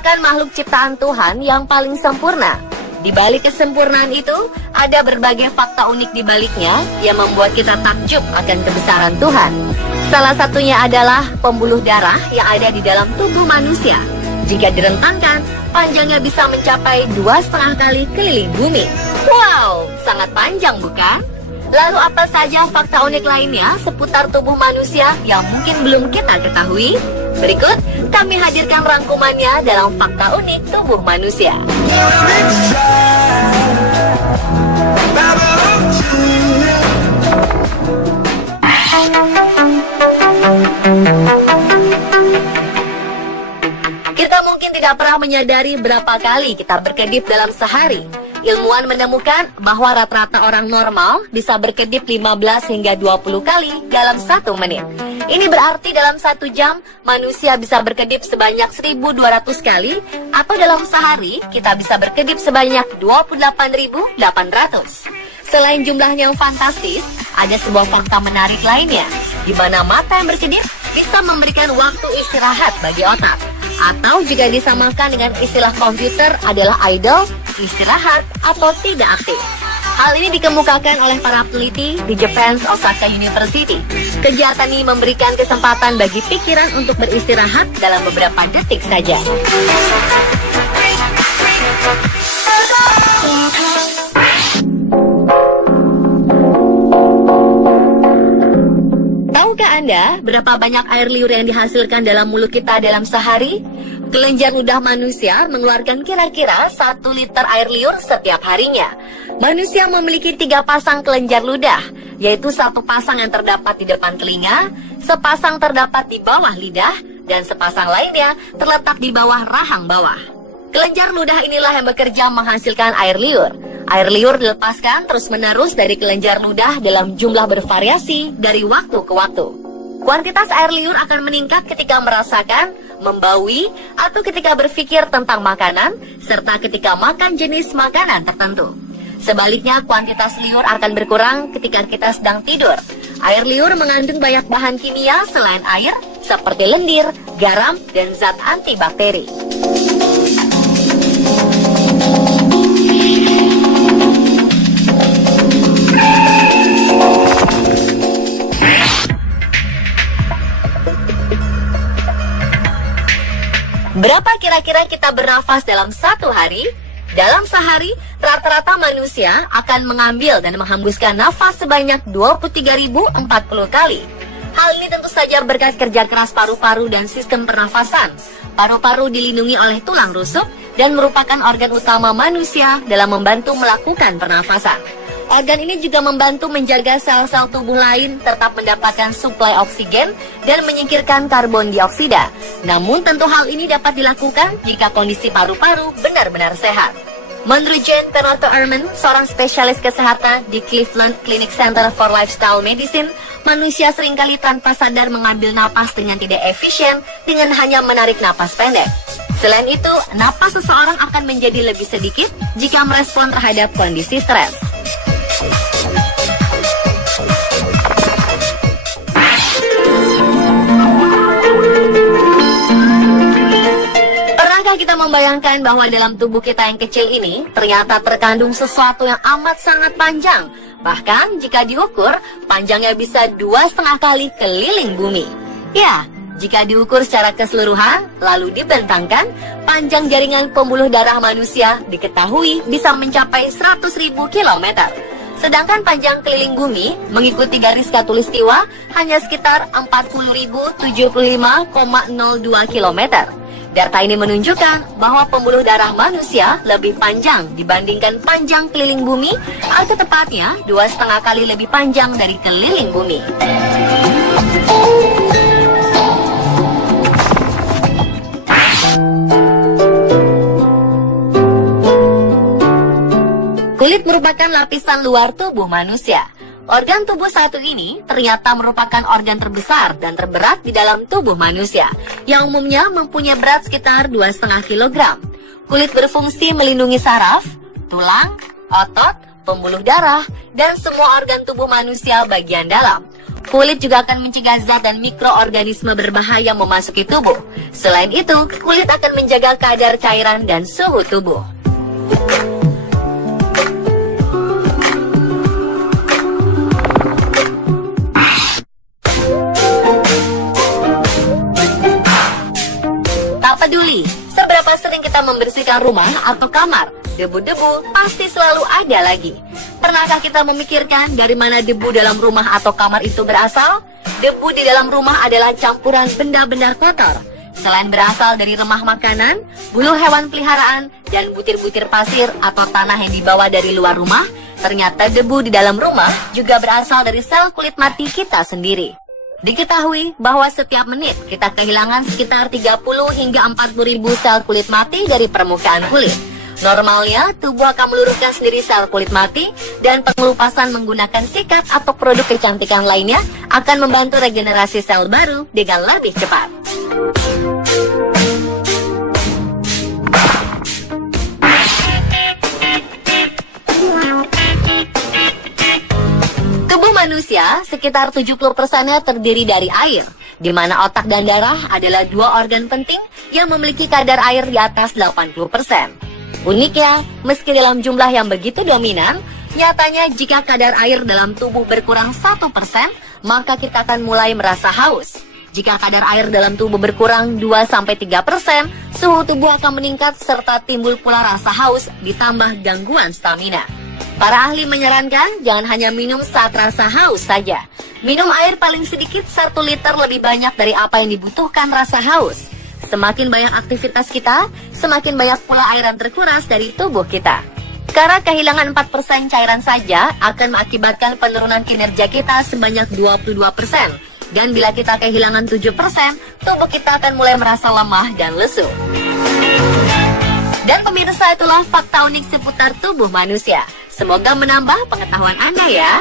merupakan makhluk ciptaan Tuhan yang paling sempurna. Di balik kesempurnaan itu, ada berbagai fakta unik di baliknya yang membuat kita takjub akan kebesaran Tuhan. Salah satunya adalah pembuluh darah yang ada di dalam tubuh manusia. Jika direntangkan, panjangnya bisa mencapai 2,5 kali keliling bumi. Wow, sangat panjang bukan? Lalu apa saja fakta unik lainnya seputar tubuh manusia yang mungkin belum kita ketahui? Berikut kami hadirkan rangkumannya dalam fakta unik tubuh manusia. Kita mungkin tidak pernah menyadari berapa kali kita berkedip dalam sehari. Ilmuwan menemukan bahwa rata-rata orang normal bisa berkedip 15 hingga 20 kali dalam 1 menit. Ini berarti dalam 1 jam, manusia bisa berkedip sebanyak 1.200 kali, atau dalam sehari, kita bisa berkedip sebanyak 28.800. Selain jumlahnya yang fantastis, ada sebuah fakta menarik lainnya, di mana mata yang berkedip bisa memberikan waktu istirahat bagi otak. Atau jika disamakan dengan istilah komputer adalah idle, istirahat, atau tidak aktif. Hal ini dikemukakan oleh para peneliti di Japan's Osaka University. Kegiatan ini memberikan kesempatan bagi pikiran untuk beristirahat dalam beberapa detik saja. Tahukah Anda berapa banyak air liur yang dihasilkan dalam mulut kita dalam sehari? Kelenjar ludah manusia mengeluarkan kira-kira 1 liter air liur setiap harinya. Manusia memiliki 3 pasang kelenjar ludah, yaitu 1 pasang yang terdapat di depan telinga, sepasang terdapat di bawah lidah, dan sepasang lainnya terletak di bawah rahang bawah. Kelenjar ludah inilah yang bekerja menghasilkan air liur. Air liur dilepaskan terus-menerus dari kelenjar ludah dalam jumlah bervariasi dari waktu ke waktu. Kuantitas air liur akan meningkat ketika merasakan, membaui, atau ketika berpikir tentang makanan, serta ketika makan jenis makanan tertentu. Sebaliknya, kuantitas liur akan berkurang ketika kita sedang tidur. Air liur mengandung banyak bahan kimia selain air, seperti lendir, garam, dan zat antibakteri. Berapa kira-kira kita bernafas dalam 1 hari? Dalam sehari, rata-rata manusia akan mengambil dan menghembuskan nafas sebanyak 23.040 kali. Hal ini tentu saja berkat kerja keras paru-paru dan sistem pernafasan. Paru-paru dilindungi oleh tulang rusuk dan merupakan organ utama manusia dalam membantu melakukan pernafasan. Organ ini juga membantu menjaga sel-sel tubuh lain tetap mendapatkan suplai oksigen dan menyingkirkan karbon dioksida. Namun tentu hal ini dapat dilakukan jika kondisi paru-paru benar-benar sehat. Menurut Jane Penotto-Ehrman, seorang spesialis kesehatan di Cleveland Clinic Center for Lifestyle Medicine, manusia seringkali tanpa sadar mengambil napas dengan tidak efisien dengan hanya menarik napas pendek. Selain itu, napas seseorang akan menjadi lebih sedikit jika merespon terhadap kondisi stres. Pernahkah kita membayangkan bahwa dalam tubuh kita yang kecil ini ternyata terkandung sesuatu yang amat sangat panjang? Bahkan jika diukur, panjangnya bisa 2,5 kali keliling bumi. Ya, jika diukur secara keseluruhan, lalu dibentangkan, panjang jaringan pembuluh darah manusia diketahui bisa mencapai 100.000 kilometer. Sedangkan panjang keliling bumi mengikuti garis khatulistiwa hanya sekitar 40.075,02 km. Data ini menunjukkan bahwa pembuluh darah manusia lebih panjang dibandingkan panjang keliling bumi, atau tepatnya 2,5 kali lebih panjang dari keliling bumi. Kulit merupakan lapisan luar tubuh manusia. Organ tubuh satu ini ternyata merupakan organ terbesar dan terberat di dalam tubuh manusia, yang umumnya mempunyai berat sekitar 2,5 kg. Kulit berfungsi melindungi saraf, tulang, otot, pembuluh darah, dan semua organ tubuh manusia bagian dalam. Kulit juga akan mencegah zat dan mikroorganisme berbahaya memasuki tubuh. Selain itu, kulit akan menjaga kadar cairan dan suhu tubuh. Tak peduli seberapa sering kita membersihkan rumah atau kamar, debu-debu pasti selalu ada lagi. Pernahkah kita memikirkan dari mana debu dalam rumah atau kamar itu berasal? Debu di dalam rumah adalah campuran benda-benda kotor. Selain berasal dari remah makanan, bulu hewan peliharaan, dan butir-butir pasir atau tanah yang dibawa dari luar rumah, ternyata debu di dalam rumah juga berasal dari sel kulit mati kita sendiri. Diketahui bahwa setiap menit kita kehilangan sekitar 30 hingga 40 ribu sel kulit mati dari permukaan kulit. Normalnya, tubuh akan meluruhkan sendiri sel kulit mati dan pengelupasan menggunakan sikat atau produk kecantikan lainnya akan membantu regenerasi sel baru dengan lebih cepat. Tubuh manusia sekitar 70%-nya terdiri dari air, di mana otak dan darah adalah dua organ penting yang memiliki kadar air di atas 80%. Uniknya, meski dalam jumlah yang begitu dominan, nyatanya jika kadar air dalam tubuh berkurang 1%, maka kita akan mulai merasa haus. Jika kadar air dalam tubuh berkurang 2-3%, suhu tubuh akan meningkat serta timbul pula rasa haus ditambah gangguan stamina. Para ahli menyarankan jangan hanya minum saat rasa haus saja. Minum air paling sedikit 1 liter lebih banyak dari apa yang dibutuhkan rasa haus. Semakin banyak aktivitas kita, semakin banyak pula air yang terkuras dari tubuh kita. Karena kehilangan 4% cairan saja akan mengakibatkan penurunan kinerja kita sebanyak 22%. Dan bila kita kehilangan 7%, tubuh kita akan mulai merasa lemah dan lesu. Dan pemirsa, itulah fakta unik seputar tubuh manusia. Semoga menambah pengetahuan Anda ya.